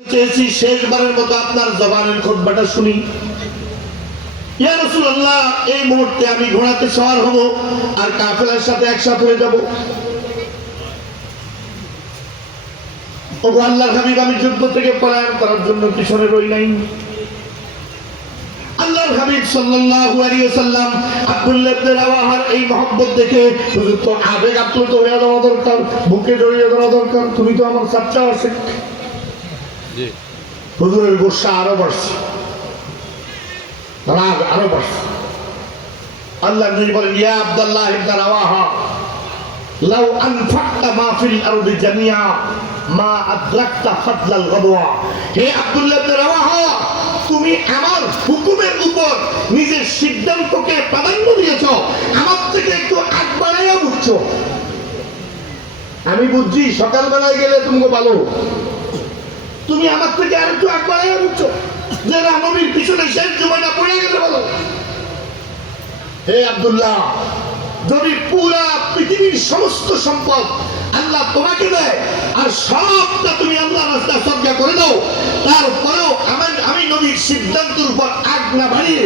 চেয়েছি শেষবারের মতো আপনার জবানের খুতবাটা শুনি। ইয়া রাসূলুল্লাহ, এই মুহূর্তে আমি ঘোড়াতে সওয়ার হব আর কাফেলার সাথে একসাথে হয়ে যাব। ওগো আল্লাহর হাবিব, আমি যুদ্ধ থেকে পলায়ন করার জন্য পিছনে রই নাই। আল্লাহর হাবিব সাল্লাল্লাহু আলাইহি ওয়াসাল্লাম আব্দুল্লাহ ইবনে রাওয়াহার এই মহব্বত দেখে হুজুর তো আবেগ আপ্লুত হয়ে যাওয়া দরকার, বুকে জড়িয়ে ধরা দরকার। তুমি তো আমার সাচ্চা আশিক। জি, হুজুরের গোসা আরো বাড়ছে, রাগ আরো বাড়ছে। আল্লাহ নবী বলেন, ইয়া আব্দুল্লাহ ইবনে রাওয়াহা, লাউ আনফাকতা মা ফিল আরদি জামিআ মা আদরাকতা ফাদলাল গাদওয়া। হে আব্দুল্লাহ ইবনে রাওয়াহা, তুমি আমার হুকুমের উপর নিজের সিদ্ধান্তকে প্রাধান্য দিয়েছ, আমার থেকে একটু আগ বাড়াইয়া বুঝছো। আমি বুঝছি সকালবেলায় গেলে তুমি ভালো, তুমি আমার থেকে আর একটু আগ বাড়াইয়া বুঝছো যে না, নবীর পিছনে শেষ জমানা পড়ে গেলে ভালো। হে আব্দুল্লাহ, যদি পুরা পৃথিবীর সমস্ত সম্পদ আল্লাহ তোমাকে দেয় আর সবটা তুমি আল্লাহ রাস্তায় সদকা করে দাও, তারপরেও আমি নবীর সিদ্ধান্তের উপর আগ না বাড়িয়ে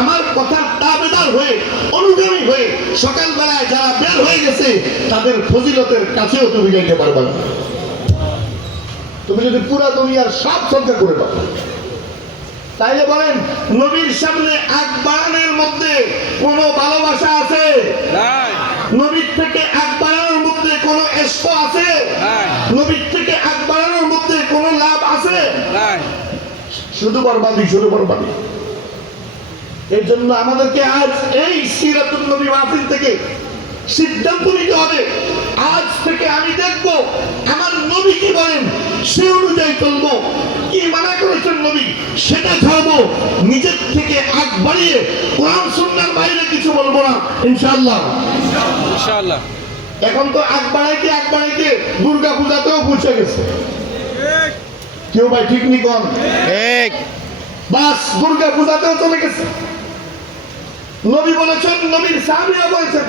আমার কথার তাবেদার হয়ে অনুগামী হয়ে সকালবেলায় যারা বের হয়ে গেছে তাদের ফজিলতের কাছেও তুমি যাইতে পারবে না। তুমি যদি পুরা দুনিয়ার সব সদকা করে দাও, তাইলে বলেন নবীর সামনে আগ বাড়ানোর মধ্যে কোনো ভালোবাসা আছে? নবীর থেকে আগ বাড়ানোর মধ্যে কোনো ইশক আছে? নবীর থেকে আগ বাড়ানোর মধ্যে কোনো লাভ আছে? শুধু বরবাদি, শুধু বরবাদি। এর জন্য আমাদেরকে আজ এই সিরাতুন নবী মাহফিল থেকে সিদ্ধান্ত নিতে হবে, আজ থেকে আমি দেখব আমার নবী কি বলেন সে অনুযায়ী চলবো। কি মানা করেছেন নবী সেটা ছাড়বো, নিজের থেকে আগ বাড়িয়ে কোরআন সুন্নাহর বাইরে কিছু বলবো না, ইনশাআল্লাহ। ইনশাআল্লাহ। এখন তো আগ বাড়াইতে দুর্গা পূজাতেও পৌঁছে গেছে। কেউ ভাই ঠিক নি কোন? ঠিক। বাস দুর্গা পূজাতেও চলে গেছে। নবী বলেছেন, নবীর সাহাবীরা বলেছেন,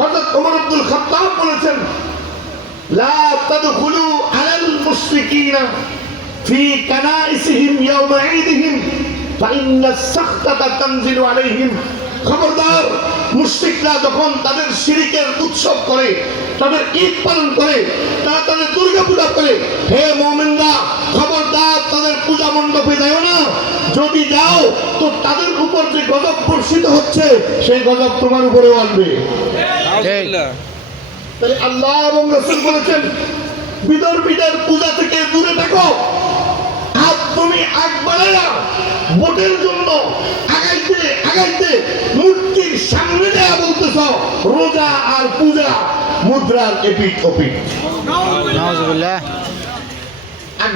হযরত ওমর আব্দুল খাত্তাব বলেছেন, লা তাদখুলু আলাল মুশরিকিনা ফি কানাইসিহিম ইয়াওমা ঈদিহিম ফাইন্নাস সাখতাতা তানজিলু আলাইহিম। খবরদার, মুশরিকরা যখন তাদের শিরকের উৎসব করে, তাদের ঈদ পালন করে, তারা তাদের দুর্গা পূজা করে, হে মুমিনরা খবরদার তাদের পূজা মণ্ডপে যাও না। যদি যাও তো তাদের উপর যে গজব বর্ষিত হচ্ছে সেই গজব তোমার উপরেও আনবে। তাহলে আল্লাহ এবং রাসূল বলেছেন বিদর্মীদের পূজা থেকে দূরে থাকো। আর তুমি আগ বাড়ায়া ভোটের জন্য আগাইতে মূর্তির সামনে দেয়া বলতেছ রোজা আর পূজা মুদ্রার এপিঠ ওপিঠ। আগ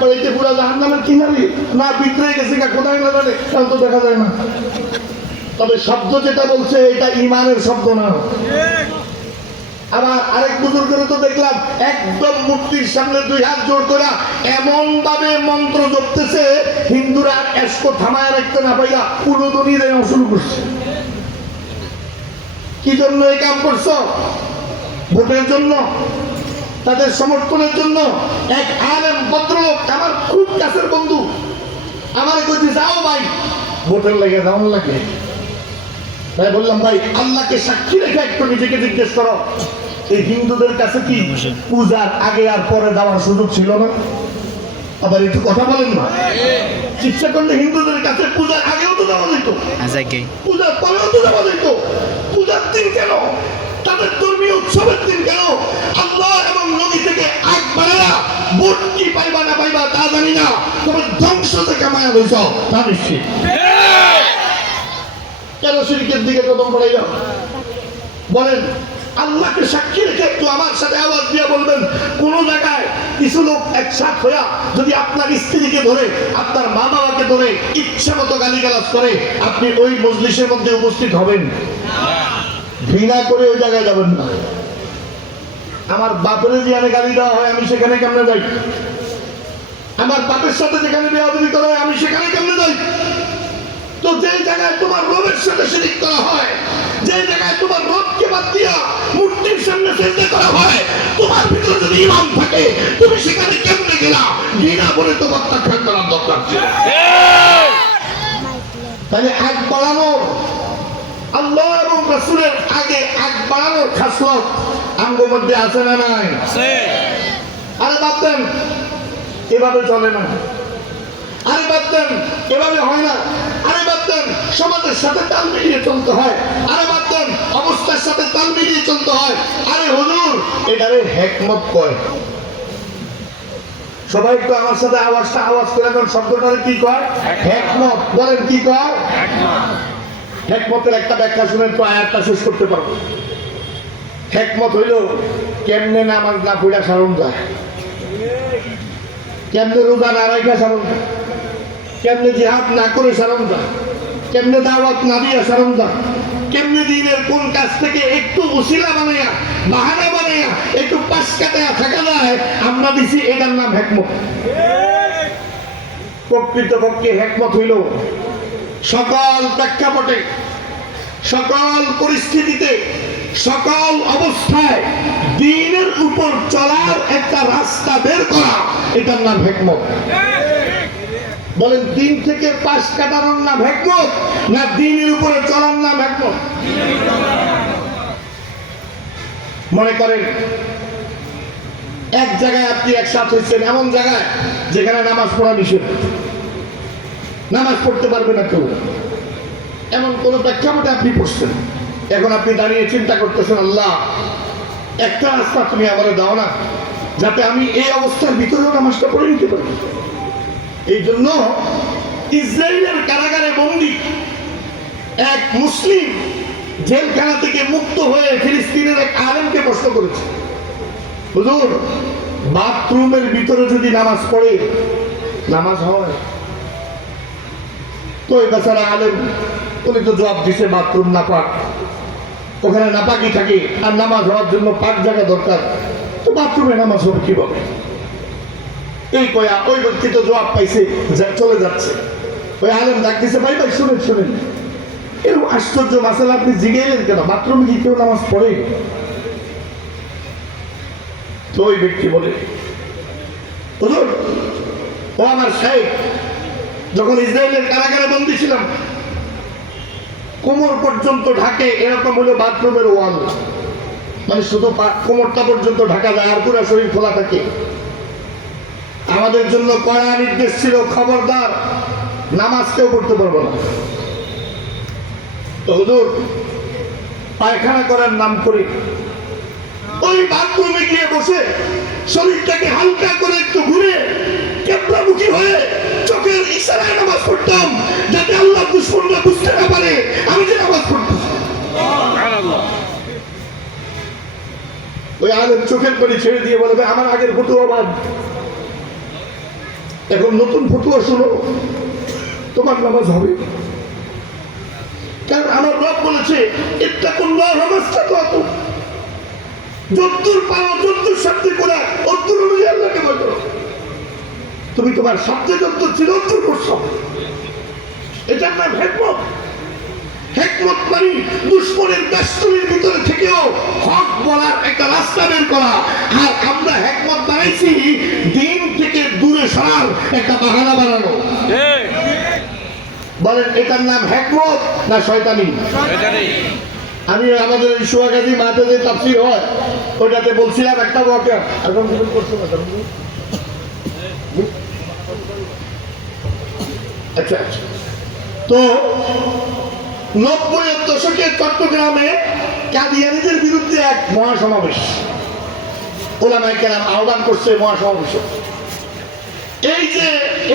বাড়াইতে পুরা জাহান্নামের কিনারে না ভিতরে গেছে না কোথায় না জানে, তাও তো দেখা যায় না। তবে শব্দ যেটা বলছে এটা ঈমানের শব্দ না। আবার আরেক বুজুর্গের তো দেখলাম একদম মূর্তির সামনে দুই হাত জোর করে এমন ভাবে মন্ত্র জপতেছে, হিন্দুরা এসকো থামায় রাখতে না পাইয়া উলুদনি দেওয়া শুরু করছে। কি জন্য এই কাম করছো? ভোটের জন্য, তাদের সমর্থনের জন্য। এক আলেম ভদ্রলোক আমার খুব কাছের বন্ধু আমার কইতে, যাও ভাই ভোটের লেগে যাওয়ার লাগে। তাই বললাম, ভাই আল্লাহকে সাক্ষী রেখে একটু নিজেকে জিজ্ঞেস করো, এই হিন্দুদের কাছে কি পূজার আগে আর পরে যাওয়ার সুযোগ ছিল না? আবার একটু কথা বলেন না। ইচ্ছা করলে হিন্দুদের কাছে পূজার আগেও তো যাওয়া যেত, পূজার পরেও তো যাওয়া যেত। পূজার দিন কেন, তাদের ধর্মীয় উৎসবের দিন কেন আল্লাহ এবং নবী থেকে আগ বাড়ায়া ভোট কি পাইবা না পাইবা তা জানি না, তবে ধ্বংস থেকে মায়া হইছ তা নিশ্চিত। কেন শিরকের দিকে কদম বাড়াইল? বলেন, আল্লাহকে সাক্ষী রেখে একটু আমার সাথে আওয়াজ দিয়ে বলবেন, কোন জায়গায় কিছু লোক একসাথ হইয়া যদি আপনার স্ত্রীকে ধরে, আপনার মা বাবাকে ধরে ইচ্ছা মতো গালিগালাজ করে, আপনি ওই মজলিসের মধ্যে উপস্থিত হবেন? ঘৃণা করে ওই জায়গায় যাবেন না। আমার বাপের যেখানে গালি দেওয়া হয় আমি সেখানে কেমনে যাই? আমার বাপের সাথে যেখানে বেয়াদবি করা হয় আমি সেখানে কেমনে যাই? তো যে জায়গায় তোমার রবের সাথে শিরিক করা হয়, যে জায়গায় তোমার রবকে বাদ দিয়া মূর্তির সামনে সেজদা করা হয়, তোমার ভিতরে যদি ঈমান থাকে, তুমি সেখানে কেমনে গেলা? ঘৃণা বলে তো প্রত্যাখ্যান করার দরকার ছিল। তাহলে আগ বাড়ানোর, আল্লাহ এবং রাসূলের আগে আগ বাড়ানোর খাসলত আমগো মধ্যে আছে না নাই? আরে বাদ দেন, এভাবে চলে না। আরে বাদ দেন, এভাবে হয় না। আরে বাদ দেন, সমাজের সাথে তাল মিলিয়ে চলতে হয়। আরে বাদ দেন, অবস্থার সাথে তাল মিলিয়ে চলতে হয়। আরে হুজুর, এটারে হিকমত কয়। সবাই একটু আমার সাথে আওয়াজ করে দেন, শব্দটারে কি কয়? হিকমত। বলেন কি কয়? হিকমতের একটা ব্যাখ্যা শুনেন তো আয়াতটা শেষ করতে পারবো। হিকমত হইল কেমনে নামাজ না পড়া সারণ যায়, কেমনে রোজা না রাখা সারণ যায়, কেমনে জিহাদ না করে সারণ যায়, কেমনে দাওয়াত না দিয়া সারণ যায়, কেমনে দিনের কোন কাজ থেকে একটু উসিলা বানাইয়া, বাহানা বানাইয়া, একটু পাশ কাটাইয়া থাকা যায়, আমরা দিছি এটার নাম হিকমত। প্রকৃতপক্ষে হিকমত হইল সকল প্রেক্ষাপটে, সকল পরিস্থিতিতে, সকল অবস্থায় দ্বীনের উপর চলার একটা রাস্তা বের করা, এটার নাম হিকমত। বলেন দ্বীন থেকে পাশ কাটানোর নাম হিকমত, না দ্বীনের উপরে চলার নাম হিকমত? মনে করেন এক জায়গায় আপনি একসাথে হয়েছেন, এমন জায়গায় যেখানে নামাজ পড়া নিষেধ, নামাজ পড়তে পারবে না কেউ, এমন কোন প্রেক্ষাপটে আপনি পড়ছেন। এখন আপনি দাঁড়িয়ে চিন্তা করতেছেন, আল্লাহ একটা রাস্তা তুমি আমার দাও না, যাতে আমি এই অবস্থার ভিতরেও নামাজটা পড়ে নিতে পারি। এই জন্য ইসরায়েলের কারাগারে বন্দী এক মুসলিম জেলখানা থেকে মুক্ত হয়ে ফিলিস্তিনের এক আলেমকে প্রশ্ন করেছে, হুজুর বাথরুমের ভিতরে যদি নামাজ পড়ে নামাজ হয়? তো এই বেচারা আলেম উনি তো জবাব দিছে বাথরুম নাপাক, ওখানে নাপাকি থাকে, আর নামাজ হওয়ার জন্য পাক জায়গা দরকার, তো বাথরুমে নামাজ হবে কিভাবে? এই কয়া ওই ব্যক্তি তো জবাব পাইছে, চলে যাচ্ছে। ওই আলেম ডাক দিছে, ভাই ভাই শুনেন শুনেন, এরকম আশ্চর্য মাসালা আপনি জিগাইলেন কেন? বাথরুমে কি কেউ নামাজ পড়ে? তো ওই ব্যক্তি বলে, হুজুর ও আমার সাহেব, যখন ইসরায়েলের কারাগারে বন্দী ছিলাম, কোমর পর্যন্ত ঢাকে এরকম হলো বাথরুমের ওয়াল, মানে শুধু কোমরটা পর্যন্ত ঢাকা যায়, আর পুরো শরীর খোলা থাকে। আমাদের জন্য কড়া নির্দেশ ছিল, খবরদার নামাজ কেউ পড়তে পারবো না। তো হুজুর পায়খানা করার নাম করে ওই বাথরুমে গিয়ে বসে শরীরটাকে হালকা করে একটু ঘুরে কেবলামুখী হয়ে চোখের ইশারায় নামাজ পড়তাম, যাতে আল্লাহ দুশমনরা বুঝতে না পারে আমি যে নামাজ পড়তেছি। ওই আলেম চোখের পানি ছেড়ে দিয়ে বলবে, আমার আগের ফতুয়া বাদ, এখন নতুন ফতুয়া শুনো, তোমার নামাজ হবে। কারণ আমার রব বলেছে, ইত্তাকুল্লাহ মাসতাতাতু, যদ্দুর পারো যদ্দুর শক্তি করে অদ্দুর অনুযায়ী আল্লাহকে ভয় করো। তুমি তোমার শব্দে যদ্দুর ছিল অদ্দুর করছো, এটার নাম হিকমত। হিকমত মানে দুশমনের বেষ্টনীর ভিতরে থেকেও হক বলার একটা রাস্তা বের করা। আর আমরা হিকমত বানাইছি দিন থেকে দূরে সরার একটা বাহানা বানানো। বলেন এটার নাম হিকমত না শয়তানি? আমি আমাদের সোহাগাজী মাঠে যে তাফসীর হয় ওইটাতে বলছিলাম একটা ওয়াকিয়া, এখন তুমি করছো না? আচ্ছা আচ্ছা, তো 90-এর দশকে চট্টগ্রামে কাদিয়ানীদের বিরুদ্ধে এক মহাসমাবেশ ওলামায়ে কেরাম আহ্বান করছে মহাসমাবেশ। এই যে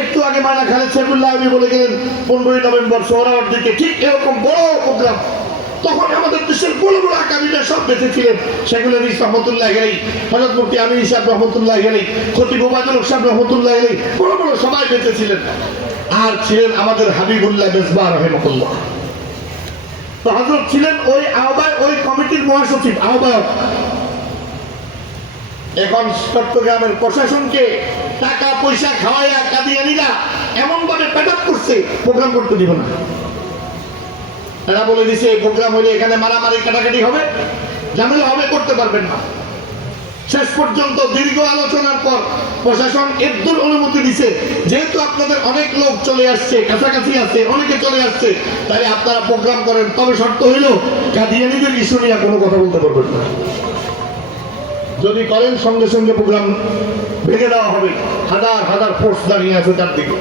একটু আগে মানা খালেদ সাইফুল্লাহ আমি বলে গেলেন 15ই নভেম্বর সোহরাওয়ার্দ দিকে, ঠিক এরকম বড় প্রোগ্রাম। তখন আমাদের দেশের বড় বড় আকাবিরা সব বেঁচে ছিলেন, সেগুলো রহমতুল্লাহ গেলেই, হযরত মুফতি আমিন সাহেব রহমতুল্লাহ গেলেই, খতিব ওবায়দুল হক সাহেব রহমতুল্লাহ গেলেই, বড় বড় সবাই বেঁচে ছিলেন। আর ছিলেন আমাদের হাবিবুল্লাহ মেজবাহ রাহিমাহুল্লাহ। তো হযরত ছিলেন ওই আহ্বায়ক, ওই কমিটির মহাসচিব আহ্বায়ক। এখন চট্টগ্রামের প্রশাসনকে টাকা পয়সা খাওয়াইয়া কাদিয়ানীরা এমন ভাবে প্যাটাপ করছে, প্রোগ্রাম করতে দিব না। এরা বলে দিছে এই প্রোগ্রাম হইলে এখানে মারামারি কাটাকাটি হবে, ঝামেলা হবে, করতে পারবেন না। শেষ পর্যন্ত দীর্ঘ আলোচনার পর প্রশাসন এর অনুমতি দিছে, যেহেতু আপনাদের অনেক লোক চলে আসছে, কাছাকাছি আছে, অনেকে চলে আসছে, তাই আপনারা প্রোগ্রাম করেন। তবে শর্ত হইল কাদিয়ানীদের ইস্যু নিয়ে কোনো কথা বলতে পারবেন না। যদি করেন সঙ্গে সঙ্গে প্রোগ্রাম ভেঙে দেওয়া হবে। হাজার হাজার ফোর্স দাঁড়িয়ে আছে তার দিকে।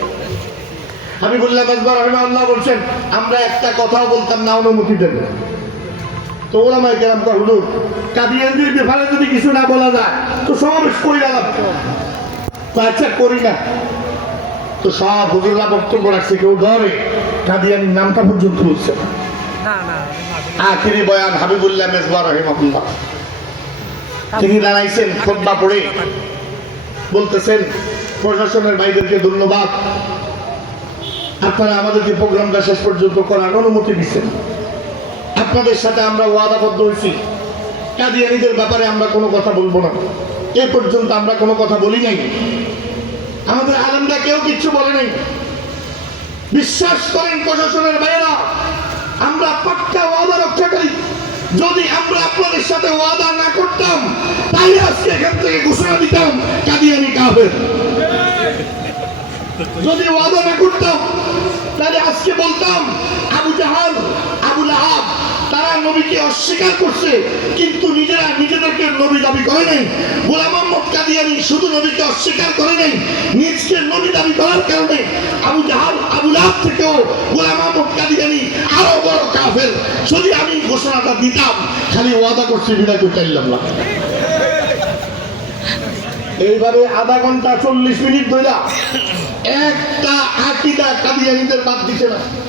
হাবিবুল্লাহ মেজবা রাহিমাহুল্লাহ বলছেন, আমরা একটা কথাও বলতাম না, অনুমতি দেবে। তো ওলামায়ে কেরাম কয়, হুজুর কাদিয়ানীদের ব্যাপারে যদি কিছু না বলা যায় তো সমাবেশ করি না, তো আচ্ছা করি না। তো সব হুজুররা বক্তব্য রাখছে, কেউ ধরে কাদিয়ানীর নামটা পর্যন্ত বলছে না। আখিরি বয়ান হাবিবুল্লাহ মেজবা রাহিমাহুল্লাহ, তিনি দাঁড়াইছেন খুতবা পড়ে বলতেছেন, প্রশাসনের ভাইদেরকে ধন্যবাদ, আপনারা আমাদেরকে প্রোগ্রামটা শেষ পর্যন্ত করার অনুমতি দিচ্ছেন। আপনাদের সাথে আমরা ওয়াদাবদ্ধ হয়েছি, কাদিয়ানীদের ব্যাপারে আমরা কোনো কথা বলবো না। এ পর্যন্ত আমরা কোনো কথা বলি নাই, আমাদের আলেমরা কেউ কিচ্ছু বলে নাই। বিশ্বাস করেন প্রশাসনের ভাইয়েরা, আমরা পাক্কা ওয়াদা রক্ষাকারী। যদি আমরা আপনাদের সাথে ওয়াদা না করতাম, তাহলে আজকে এখান থেকে ঘোষণা দিতাম কাদিয়ানী কাফের। যদি ওয়াদা না করতাম, তাহলে আজকে বলতাম আবু জাহাল, আবু লাহাব তারা নবীকে অস্বীকার করছে, কিন্তু নিজেরা নিজেদেরকে নবী দাবি করে নাই। গোলাম মোহাম্মদ কাদিয়ানী শুধু নবীকে অস্বীকার করে নাই, নিজকে নবী দাবি করার কারণে আবু জাহাল, আবু লাহাব থেকেও গোলাম মোহাম্মদ কাদিয়ানী আরো বড় কাফের। যদি আমি ঘোষণাটা দিতাম, খালি ওয়াদা করছি বিদায় করতে পারলাম না। এইভাবে আধা ঘন্টা 40 মিনিট ধরে একটা আকীদা কাদিয়ানীদের বাদ দিছে না।